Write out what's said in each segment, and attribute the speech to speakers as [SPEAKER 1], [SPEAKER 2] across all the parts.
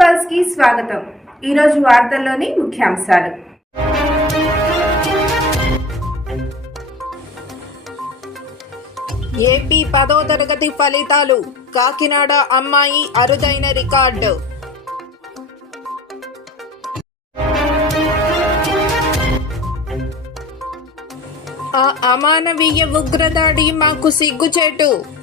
[SPEAKER 1] పల్స్కి స్వాగతం. ఈరోజు వార్తల్లోని ముఖ్యాంశాలు.
[SPEAKER 2] ఏపీ పదో తరగతి ఫలితాలు. కాకినాడ అమ్మాయి అరుదైన రికార్డు. ఆ అమానవీయ ఉగ్రదాడి మాకు సిగ్గుచేటు.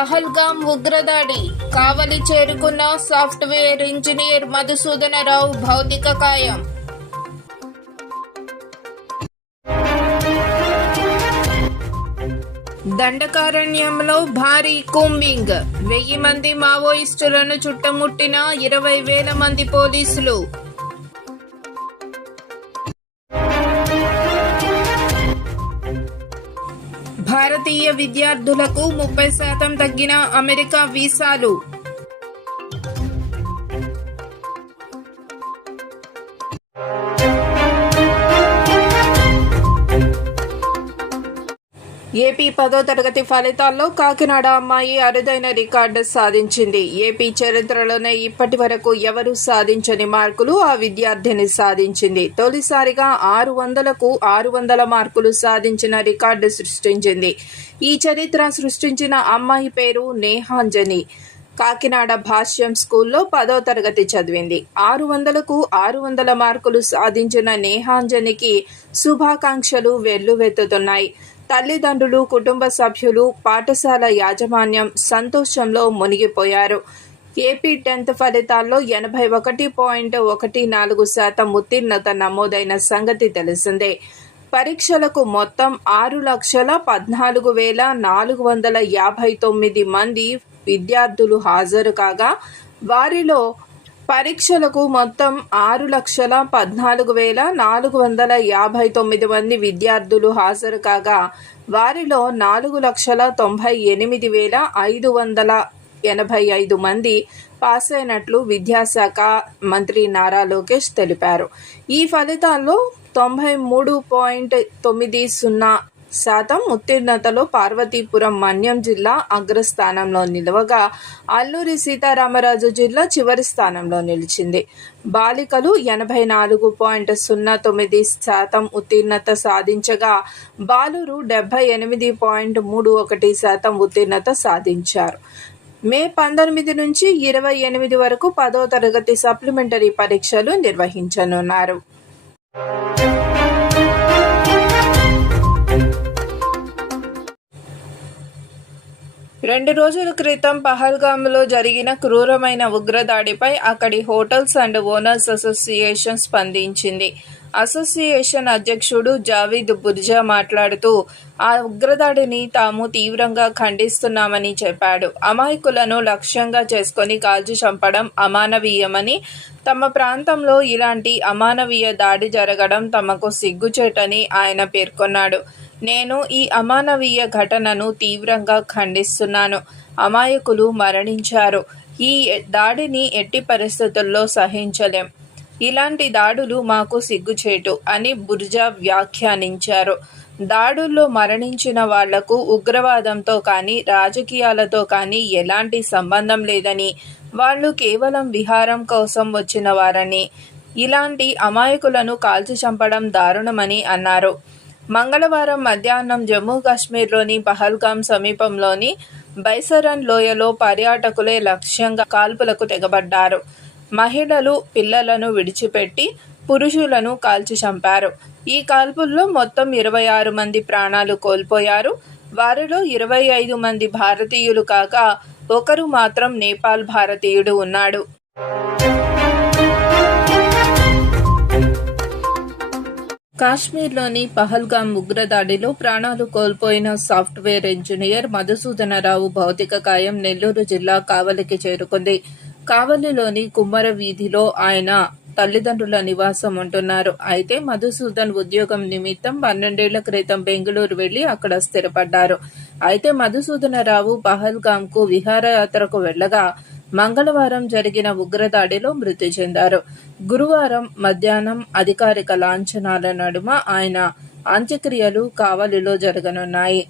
[SPEAKER 2] పహల్గాం ఉగ్రదాడి. కావలి చేరుకున్న సాఫ్ట్వేర్ ఇంజనీర్ మధుసూదనరావు భౌతిక కాయం దండకారణ్యంలో భారీ కూంబింగ్. వెయ్యి మంది మావోయిస్టులను చుట్టముట్టిన ఇరవై వేల మంది పోలీసులు. భారతీయ విద్యార్థులకు ముప్పై శాతం తగ్గిన అమెరికా వీసాలు. ఏపీ పదో తరగతి ఫలితాల్లో కాకినాడ అమ్మాయి అరుదైన రికార్డు సాధించింది. ఏపీ చరిత్రలోనే ఇప్పటి వరకు ఎవరూ సాధించని మార్కులు ఆ విద్యార్థిని సాధించింది. తొలిసారిగా ఆరు వందలకు ఆరు వందల మార్కులు సాధించిన రికార్డు సృష్టించింది. ఈ చరిత్ర సృష్టించిన అమ్మాయి పేరు నేహాంజని. కాకినాడ భాష్యం స్కూల్లో పదో తరగతి చదివింది. ఆరు వందలకు ఆరు వందల మార్కులు సాధించిన నేహాంజనికి శుభాకాంక్షలు వెల్లువెత్తుతున్నాయి. తల్లిదండ్రులు కుటుంబ సభ్యులు పాఠశాల యాజమాన్యం సంతోషంలో మునిగిపోయారు. ఏపీ టెన్త్ ఫలితాల్లో ఎనభై ఒకటి పాయింట్ ఒకటి నాలుగు శాతం ఉత్తీర్ణత నమోదైన సంగతి తెలిసిందే. పరీక్షలకు మొత్తం ఆరు లక్షల పద్నాలుగు వేల నాలుగు వందల యాభై తొమ్మిది మంది విద్యార్థులు హాజరు కాగా వారిలో పరీక్షలకు మొత్తం ఆరు లక్షల పద్నాలుగు వేల నాలుగు వందల యాభై తొమ్మిది మంది విద్యార్థులు హాజరు కాగా వారిలో నాలుగు లక్షల తొంభై ఎనిమిది వేల ఐదు వందల ఎనభై ఐదు మంది పాస్ అయినట్లు విద్యాశాఖ మంత్రి నారా లోకేష్ తెలిపారు. ఈ ఫలితాల్లో తొంభై మూడు పాయింట్ తొమ్మిది సున్నా శాతం ఉత్తీర్ణతలో పార్వతీపురం మన్యం జిల్లా అగ్రస్థానంలో నిలవగా అల్లూరి సీతారామరాజు జిల్లా చివరి స్థానంలో నిలిచింది. బాలికలు ఎనభై నాలుగు పాయింట్ సున్నా తొమ్మిది శాతం ఉత్తీర్ణత సాధించగా బాలురు డెబ్బై ఎనిమిది పాయింట్ మూడు ఒకటి శాతం ఉత్తీర్ణత సాధించారు. మే పంతొమ్మిది నుంచి ఇరవై ఎనిమిది వరకు పదో తరగతి సప్లిమెంటరీ పరీక్షలు నిర్వహించనున్నారు. రెండు రోజుల క్రితం పహల్గామ్లో జరిగిన క్రూరమైన ఉగ్రదాడిపై అక్కడి హోటల్స్ అండ్ ఓనర్స్ అసోసియేషన్ స్పందించింది. అసోసియేషన్ అధ్యక్షుడు జావీద్ బుర్జా మాట్లాడుతూ ఆ ఉగ్రదాడిని తాము తీవ్రంగా ఖండిస్తున్నామని చెప్పాడు. అమాయకులను లక్ష్యంగా చేసుకొని కాల్చి చంపడం అమానవీయమని తమ ప్రాంతంలో ఇలాంటి అమానవీయ దాడి జరగడం తమకు సిగ్గుచేటని ఆయన పేర్కొన్నాడు. నేను ఈ అమానవీయ ఘటనను తీవ్రంగా ఖండిస్తున్నాను. అమాయకులు మరణించారు. ఈ దాడిని ఎట్టి పరిస్థితుల్లో సహించలేం. ఇలాంటి దాడులు మాకు సిగ్గుచేటు అని బుర్జా వ్యాఖ్యానించారు. దాడుల్లో మరణించిన వాళ్ళకు ఉగ్రవాదంతో కానీ రాజకీయాలతో కానీ ఎలాంటి సంబంధం లేదని వాళ్ళు కేవలం విహారం కోసం వచ్చిన వారని ఇలాంటి అమాయకులను కాల్చి చంపడం దారుణమని అన్నారు. మంగళవారం మధ్యాహ్నం జమ్మూ కాశ్మీర్లోని పహల్గాం సమీపంలోని బైసరన్ లోయలో పర్యాటకులే లక్ష్యంగా కాల్పులకు తెగబడ్డారు. మహిళలు పిల్లలను విడిచిపెట్టి పురుషులను కాల్చి చంపారు. ఈ కాల్పుల్లో మొత్తం ఇరవై ఆరు మంది ప్రాణాలు కోల్పోయారు. వారిలో ఇరవై ఐదు మంది భారతీయులు కాక ఒకరు మాత్రం నేపాల్ భారతీయుడు ఉన్నాడు. కాశ్మీర్లోని పహల్గాం ఉగ్రదాడిలో ప్రాణాలు కోల్పోయిన సాఫ్ట్వేర్ ఇంజనీర్ మధుసూదనరావు భౌతిక కాయం నెల్లూరు జిల్లా కావలికి చేరుకుంది. కావలిలోని కుమ్మర వీధిలో ఆయన తల్లిదండ్రుల నివాసం ఉంటున్నారు. అయితే మధుసూదన్ ఉద్యోగం నిమిత్తం పన్నెండేళ్ళ క్రితం బెంగళూరు వెళ్ళి అక్కడ స్థిరపడ్డారు. అయితే మధుసూదనరావు పహల్గాంకు విహారయాత్రకు వెళ్ళగా మంగళవారం జరిగిన ఉగ్రదాడిలో మృతి చెందారు. గురువారం మధ్యాహ్నం అధికారిక లాంఛనాల నడుమ ఆయన అంత్యక్రియలు కావలిలో జరగనున్నాయి.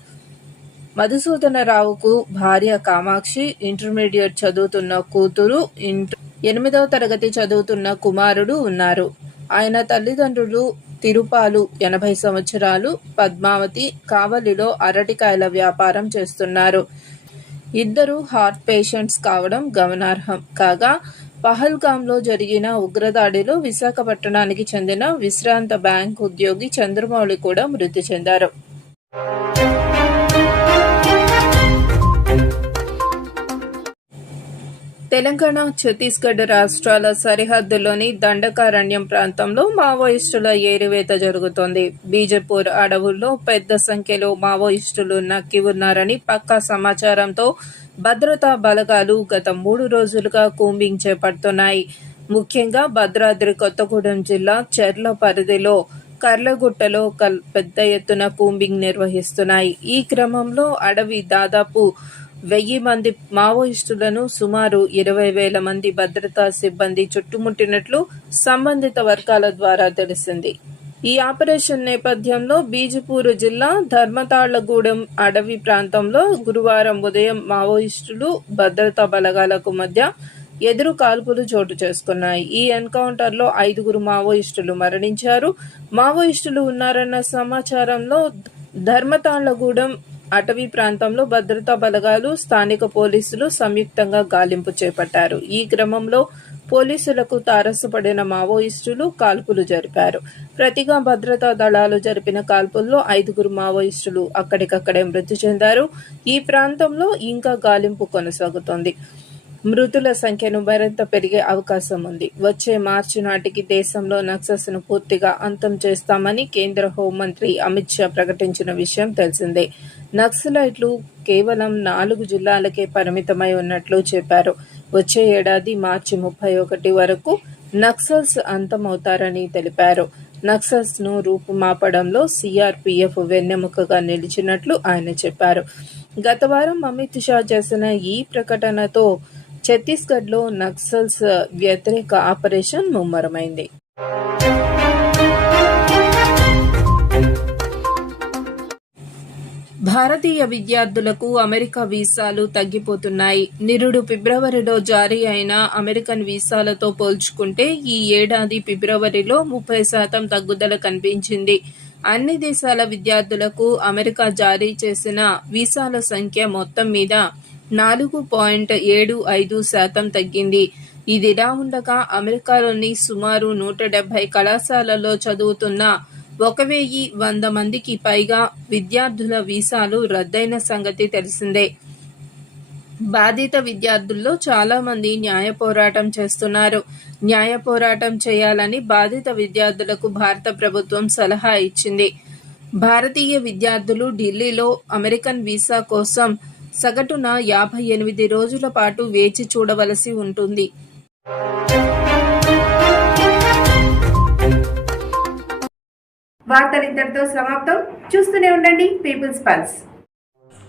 [SPEAKER 2] మధుసూదనరావుకు భార్య కామాక్షి ఇంటర్మీడియట్ చదువుతున్న కూతురు ఇంట ఎనిమిదవ తరగతి చదువుతున్న కుమారుడు ఉన్నారు. ఆయన తల్లిదండ్రులు తిరుపాలు ఎనభై సంవత్సరాలు పద్మావతి కావలిలో అరటికాయల వ్యాపారం చేస్తున్నారు. ఇద్దరు హార్ట్ పేషెంట్స్ కావడం గమనార్హం. కాగా పహల్గాంలో జరిగిన ఉగ్రదాడిలో విశాఖపట్నానికి చెందిన విశ్రాంత బ్యాంక్ ఉద్యోగి చంద్రమౌళి కూడా మృతి చెందారు. తెలంగాణ ఛత్తీస్గఢ్ రాష్ట్రాల సరిహద్దులోని దండకారణ్యం ప్రాంతంలో మావోయిస్టుల ఏరివేత జరుగుతోంది. బీజపూర్ అడవుల్లో పెద్ద సంఖ్యలో మావోయిస్టులు నక్కి ఉన్నారని పక్కా సమాచారంతో భద్రతా బలగాలు గత మూడు రోజులుగా కూంబింగ్ చేపడుతున్నాయి. ముఖ్యంగా భద్రాద్రి కొత్తగూడెం జిల్లా చెర్ల పరిధిలో కర్లగుట్టలో కల్- పెద్ద ఎత్తున కూంబింగ్ నిర్వహిస్తున్నాయి. ఈ క్రమంలో అడవి దాదాపు వెయ్యి మంది మావోయిస్టులను సుమారు ఇరవై వేల మంది భద్రతా సిబ్బంది చుట్టుముట్టినట్లు సంబంధిత వర్గాల ద్వారా తెలిసింది. ఈ ఆపరేషన్ నేపథ్యంలో బీజపూర్ జిల్లా ధర్మతాళ్ళగూడెం అడవి ప్రాంతంలో గురువారం ఉదయం మావోయిస్టులు భద్రతా బలగాలకు మధ్య ఎదురు కాల్పులు చోటు చేసుకున్నాయి. ఈ ఎన్కౌంటర్లో ఐదుగురు మావోయిస్టులు మరణించారు. మావోయిస్టులు ఉన్నారన్న సమాచారంలో ధర్మతాళ్ళగూడెం అటవీ ప్రాంతంలో భద్రతా బలగాలు స్థానిక పోలీసులు సంయుక్తంగా గాలింపు చేపట్టారు. ఈ క్రమంలో పోలీసులకు తారసపడిన మావోయిస్టులు కాల్పులు జరిపారు. ప్రతిగా భద్రతా దళాలు జరిపిన కాల్పుల్లో ఐదుగురు మావోయిస్టులు అక్కడికక్కడే మృతి చెందారు. ఈ ప్రాంతంలో ఇంకా గాలింపు కొనసాగుతోంది. మృతుల సంఖ్యను మరింత పెరిగే అవకాశం ఉంది. వచ్చే మార్చి నాటికి దేశంలో నక్సల్స్ను పూర్తిగా అంతం చేస్తామని కేంద్ర హోంమంత్రి అమిత్ షా ప్రకటించిన విషయం తెలిసిందే. నక్సలైట్లు కేవలం నాలుగు జిల్లాలకే పరిమితమై ఉన్నట్లు చెప్పారు. వచ్చే ఏడాది మార్చి ముప్పై ఒకటి వరకు నక్సల్స్ అంతమవుతారని తెలిపారు. నక్సల్స్ను రూపుమాపడంలో సిఆర్పిఎఫ్ వెన్నెముకగా నిలిచినట్లు ఆయన చెప్పారు. గత వారం అమిత్ షా చేసిన ఈ ప్రకటనతో ఛత్తీస్గఢ్లో నక్సల్స్ వ్యతిరేక ఆపరేషన్ ముమ్మరమైంది. భారతీయ విద్యార్థులకు అమెరికా వీసాలు తగ్గిపోతున్నాయి. నిరుడు ఫిబ్రవరిలో జారీ అయిన అమెరికన్ వీసాలతో పోల్చుకుంటే ఈ ఏడాది ఫిబ్రవరిలో ముప్పై శాతం తగ్గుదల కనిపించింది. అన్ని దేశాల విద్యార్థులకు అమెరికా జారీ చేసిన వీసాల సంఖ్య మొత్తం మీద నాలుగు పాయింట్ ఏడు ఐదు శాతం తగ్గింది. ఇదిలా ఉండగా అమెరికాలోని సుమారు నూట డెబ్బై కళాశాలల్లో చదువుతున్న ఒక వెయ్యి వంద మందికి పైగా విద్యార్థుల వీసాలు రద్దయిన సంగతి తెలిసిందే. బాధిత విద్యార్థుల్లో చాలా మంది న్యాయ పోరాటం చేస్తున్నారు. న్యాయ పోరాటం చేయాలని బాధిత విద్యార్థులకు భారత ప్రభుత్వం సలహా ఇచ్చింది. భారతీయ విద్యార్థులు ఢిల్లీలో అమెరికన్ వీసా కోసం సగటున యాభై ఎనిమిది రోజుల పాటు వేచి చూడవలసి ఉంటుంది.
[SPEAKER 1] సమాప్తం. చూస్తూనే ఉండండి పీపుల్స్ పల్స్.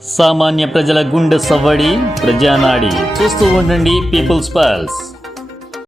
[SPEAKER 3] సామాన్య ప్రజల గుండె సవ్వడి ప్రజానాడి. చూస్తూ ఉండండి పీపుల్స్ పల్స్.